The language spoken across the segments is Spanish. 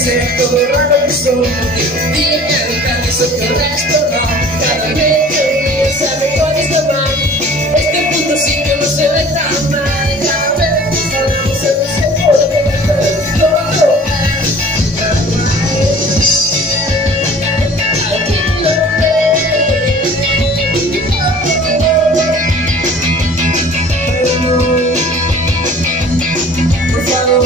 ser todo raro que soy, porque dime el permiso que el resto no. Cada vez que un día sabe cuál es la mal, este punto sí que no se ve tan mal. Cada vez que hablamos se me se puede ver todo es normal. Aquí lo ves, pero no, por favor.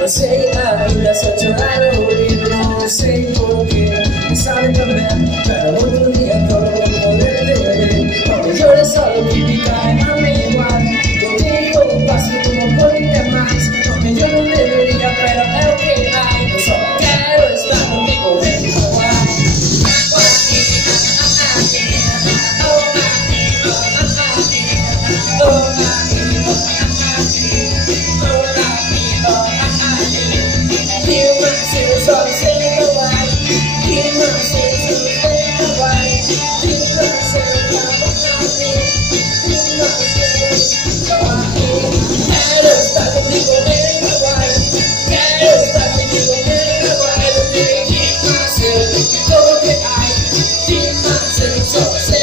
No sé, a mí las 8 y no sé por qué me sabe también, pero otro día todo poder ver. Cuando llores solo típica, no me igual, contigo paso como por demás, porque yo no debería, pero es lo que hay. Yo solo quiero estar contigo de mi agua. So